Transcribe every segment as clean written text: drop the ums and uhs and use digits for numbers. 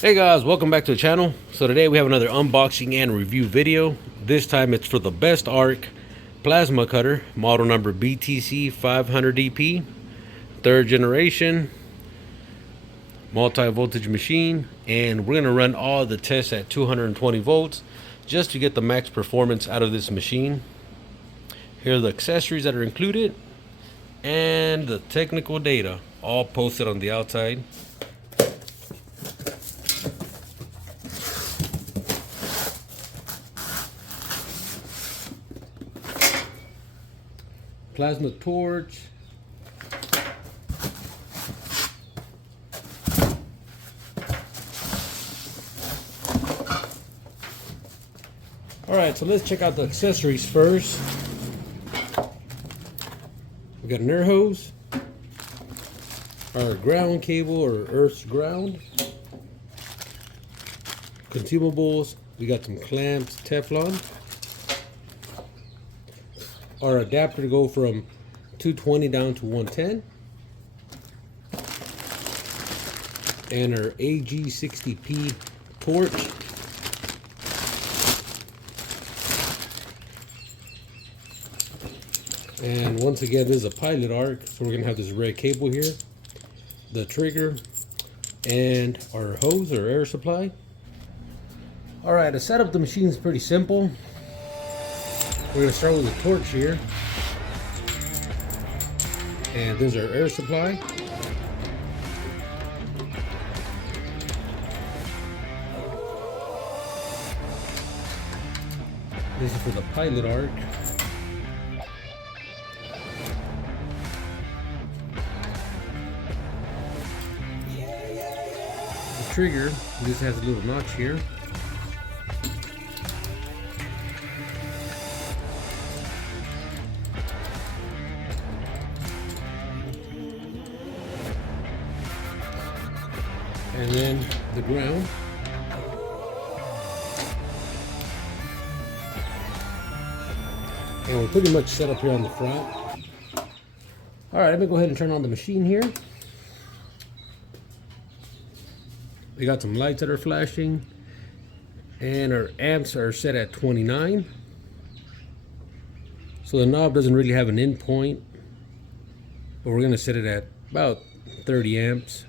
Hey guys, welcome back to the channel. So today we have another unboxing and review video. This time it's for the Bestarc plasma cutter, model number Btc500dp, 3rd generation, multi-voltage machine, and we're gonna run all the tests at 220 volts just to get the max performance out of this machine. Here are the accessories that are included and the technical data, all posted on the outside. Plasma torch, alright, so let's check out the accessories first. We got an air hose, our ground cable or earth's ground, consumables, we got some clamps, Teflon, our adapter to go from 220 down to 110, and our AG60P torch, and once again this is a pilot arc, so we're gonna have this red cable here, the trigger, and our hose or air supply. Alright, to set up the machine is pretty simple. We're going to start with the torch here, and there's our air supply. This is for the pilot arc. The trigger, this has a little notch here. And then the ground. And we're pretty much set up here on the front. Alright, let me go ahead and turn on the machine here. We got some lights that are flashing, and our amps are set at 29. So the knob doesn't really have an end point, but we're going to set it at about 30 amps.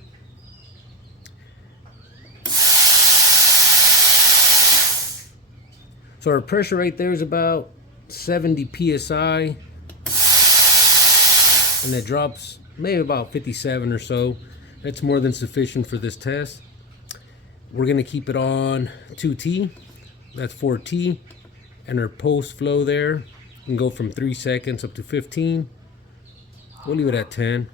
So our pressure right there is about 70 psi, and that drops maybe about 57 or so. That's more than sufficient for this test. We're gonna keep it on 2T, that's 4T, and our post flow there can go from 3 seconds up to 15. We'll leave it at 10.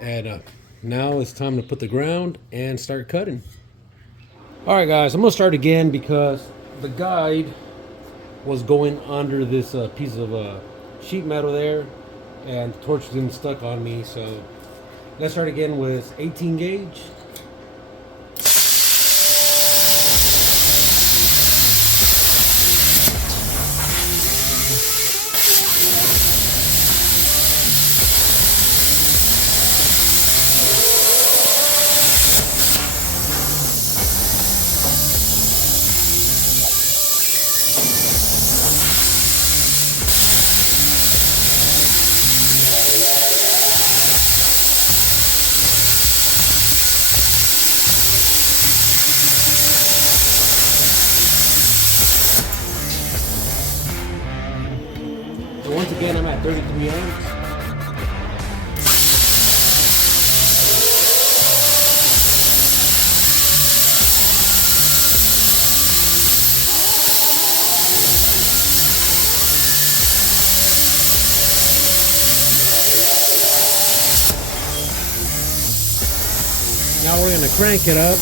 And now it's time to put the ground and start cutting. All right guys, I'm gonna start again because the guide was going under this piece of sheet metal there, and the torch was getting stuck on me. So let's start again with 18 gauge. So once again, I'm at 33 amps. Now we're going to crank it up.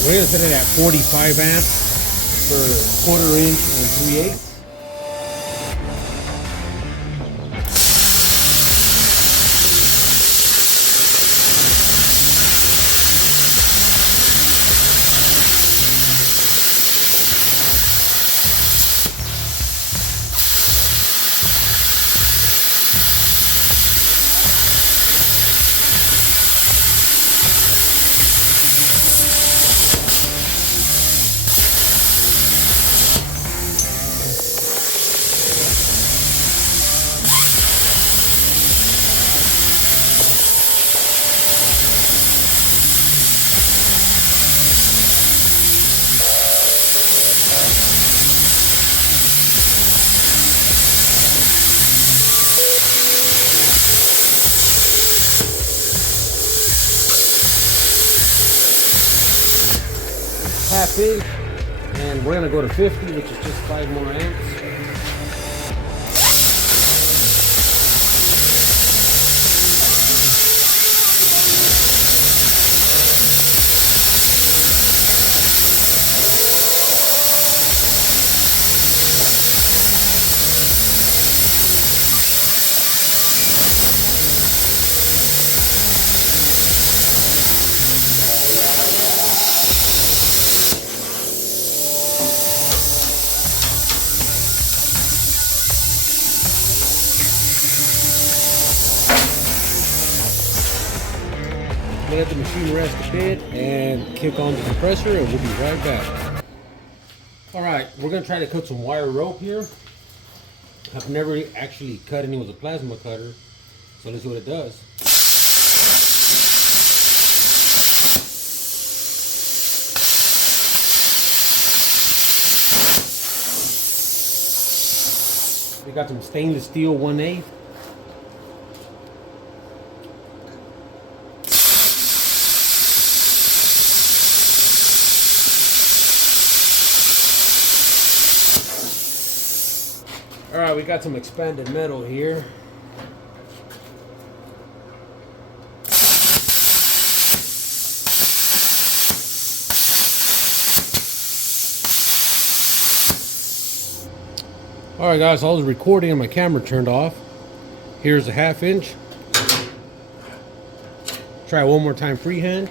We're going to set it at 45 amps for 1/4 inch and 3/8. 1/2 inch, and we're gonna go to 50, which is just 5 more amps. Let the machine rest a bit and kick on the compressor, and we'll be right back. Alright, we're going to try to cut some wire rope here. I've never actually cut any with a plasma cutter, so let's see what it does. We got some stainless steel 1/8. Alright, we got some expanded metal here. Alright guys, I was recording and my camera turned off. Here's a 1/2 inch. Try one more time freehand.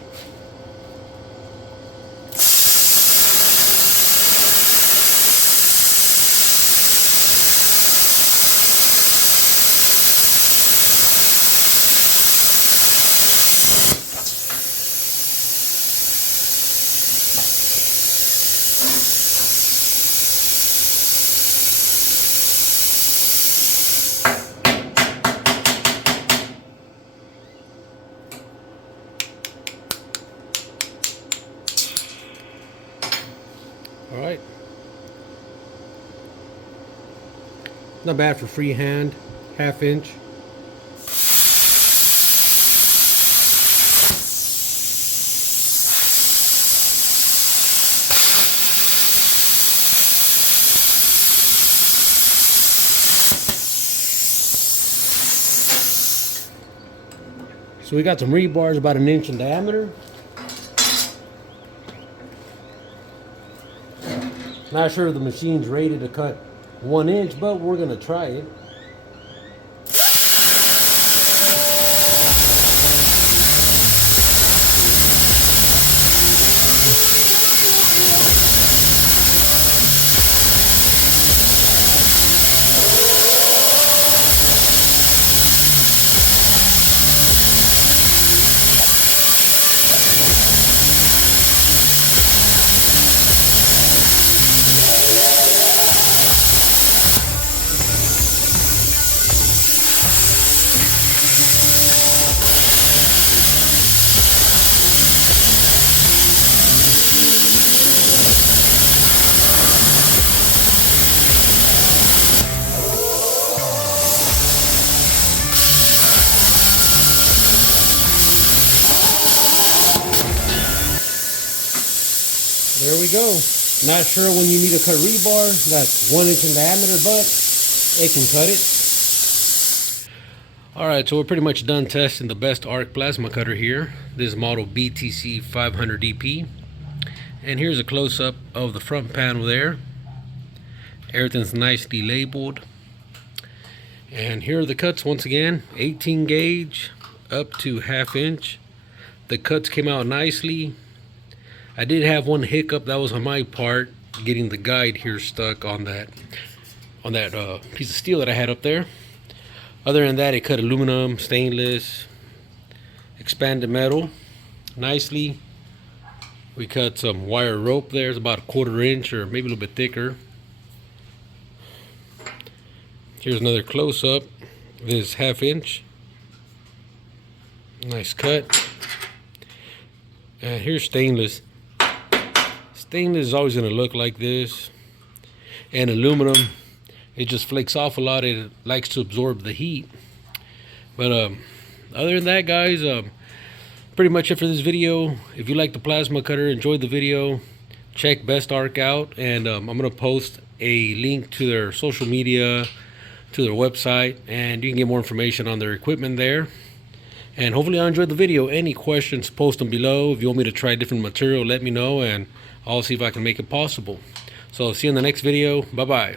Alright. Not bad for freehand, 1/2 inch. So we got some rebars about 1 inch in diameter. Not sure the machine's rated to cut 1 inch, but we're gonna try it. There we go. Not sure when you need to cut rebar that's 1 inch in diameter, but it can cut it. Alright, so we're pretty much done testing the Bestarc plasma cutter here. This is model Btc500dp. And here's a close-up of the front panel there. Everything's nicely labeled. And here are the cuts once again. 18 gauge up to 1/2 inch. The cuts came out nicely. I did have one hiccup. That was on my part, getting the guide here stuck on that piece of steel that I had up there. Other than that, it cut aluminum, stainless, expanded metal nicely. We cut some wire rope there. It's about 1/4 inch or maybe a little bit thicker. Here's another close-up. This is 1/2 inch. Nice cut. And here's stainless. Stainless is always going to look like this. And aluminum, it just flakes off a lot. It likes to absorb the heat. But other than that, guys, pretty much it for this video. If you like the plasma cutter, enjoyed the video, check Bestarc out, and I'm gonna post a link to their social media, to their website, and you can get more information on their equipment there. And hopefully I enjoyed the video. Any questions, post them below. If you want me to try different material, let me know, and I'll see if I can make it possible. So see you in the next video. Bye bye.